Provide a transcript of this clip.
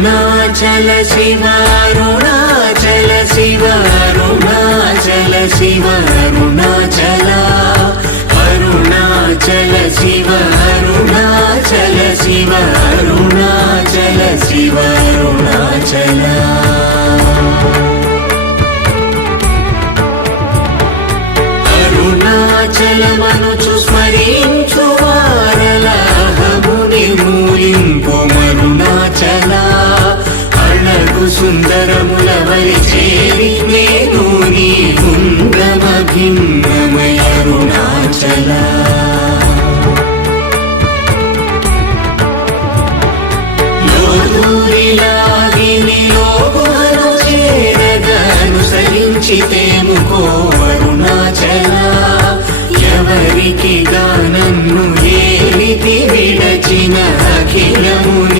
అరుణాచల శివ అరుణాచల శివ అరుణాచల శివ అరుణాచల అరుణాచల శివ అరుణాచల శివ అరుణాచల శివ అరుణాచల అరుణాచలమనుచు స్మరించు వారలహము నిర్మూలింపు మరుణాచల అళగు సుందరముల వలి చేరి నేను నీ గుండమ భిన్నమయ అరుణాచల లోదూరిలాగి నిలోగుహను చేరగ అనుసరించితే